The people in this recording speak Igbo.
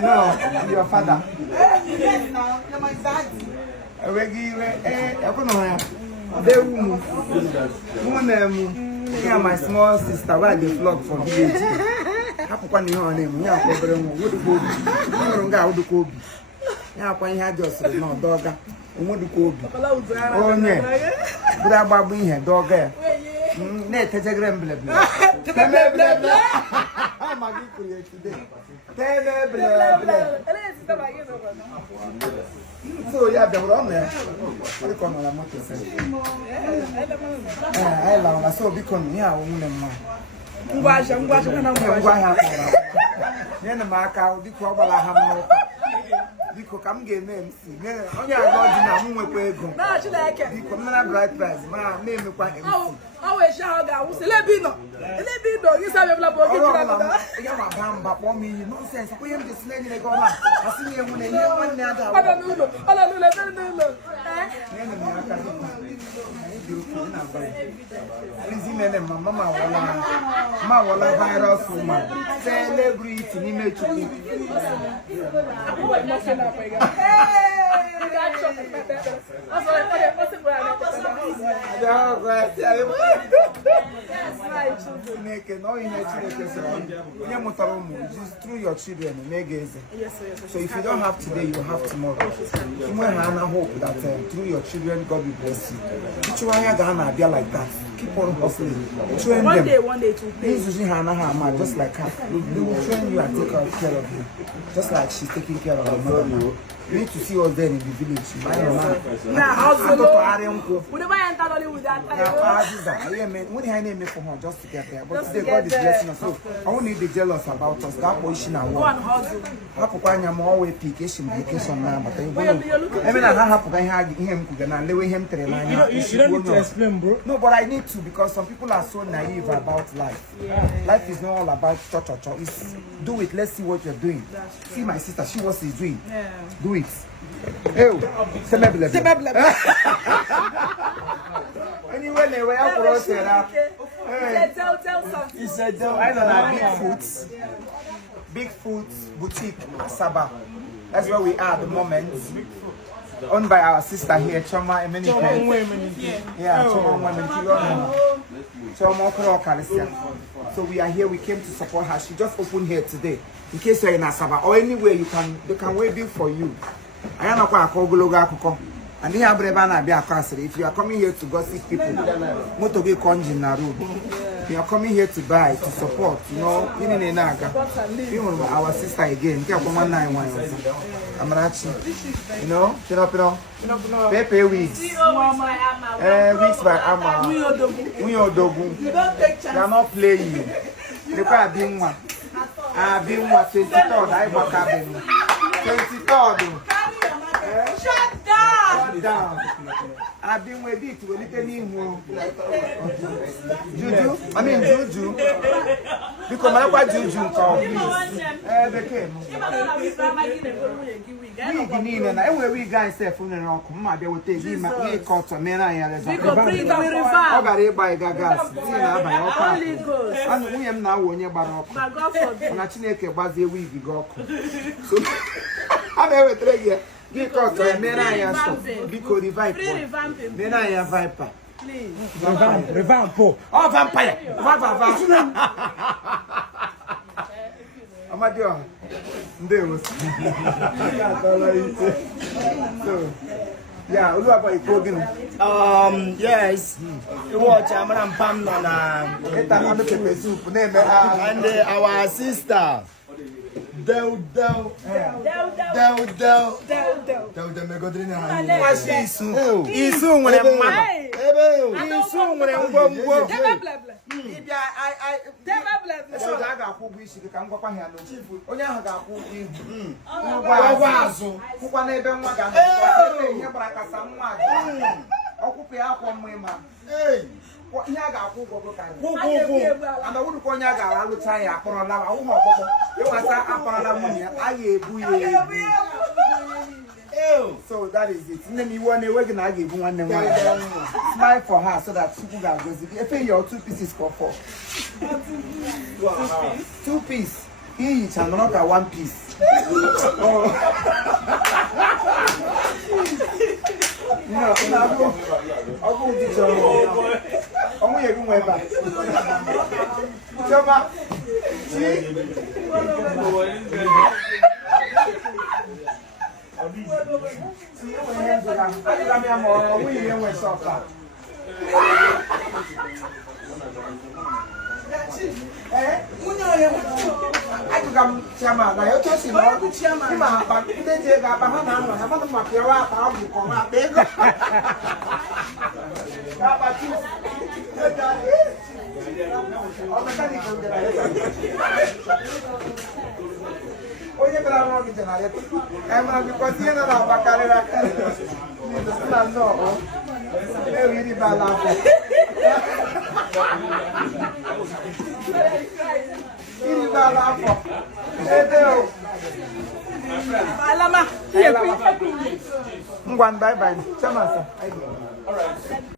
know. Your father. Yes, now. You're my daddy. Yeah, my small sister, why they vlog for village? Hapo kwa niyo name, nya kwa bere mo, wodu ko bi. Ngoro nga wodu ko bi. Nya kwa ihe just no doga. Wodu ko bi. Onye. Bura babu ihe doga ya. Na etejegre mblebe. Mblebe. Maggi create today. Mblebe. So yeah, the wrong there. What you call on a motor? I love so because me I won't know. Ngwasha na ngwasha. Nene maka di ko bala ham no. Biko kam ga eme MC. Me onye agba di na mu nwekwa ego. Na Chineke. Biko na bright price ma me emekwa MC. Awe sha ga wu selebino. Selebino you sabe bla bo ki tira da. Ya ma bamba po mi nonsense. Ko yem de snake ni go na. Asini emu na ye wan na da. Ala nulo. Nene maka di. Mama wala virus woman celebrity ni mechuku just through your children. So if you don't have today, you have tomorrow. I hope that through your children, God will bless you. Be like that. Keep on hustling. Train one them. Day to pay. Just like her. They will train you and take care of you. Just like she's taking care of her mother. You need to see us there in the village. Whenever I enter Nollywood, what do I name for her just to get there? But today God is blessing us. So I won't need to be jealous about us. That position I want. Go and hustle. I'm always vacation now. But I mean, I have to him. You don't need to explain, bro. No, but I need to because some people are so naive about life. Life is not all about cha-cha-cha. It's do it. Let's see what you're doing. See my sister. She what she's doing. Do it. Anyway, I tell something. He said, I don't know, Big Foot Boutique, Sabah. That's where we are at the moment. Owned by our sister here, Choma Emeni. Yeah, Choma Okoro. So we are here, we came to support her. She just opened here today. In case you're in Asaba or anywhere they can wait for you. I am not going and they have if you are coming here to gossip people, motobe konji na road. You are coming here to buy, to support, you know, even our sister again, Amarachi, you know, Pepe weeks. Weeks by Ama. We are not playing. They are being one. I've been what 23rd. I work up in 23rd. Shut down. I've been with it to a little Juju. I mean Juju. Because I want Juju call they came. We guys say funeral come they will take him a cut to Mera and Holy Ghost. And we am now on your barrock. And I Chineke was a week go. So I'm ever three. Because Mera and because the viper. Mera and viper. Please. Revamp. Oh, vampire. Amadio. So, yeah, yes. You watch Amaram Pam and our sister. Del. So that is it. We're gonna give one smile for her so that people can go. If your 2 pieces for 4. 2 piece. Each and not one piece. No, I'll go to Joe. Only a room ever. Joma, oye, pero no que tener esto. Hemos que cocina la bacalera. Ni de no. Eu iria balar. Iria balar. Entendeu? Vai lá, ma. Bye bye. Chama-se.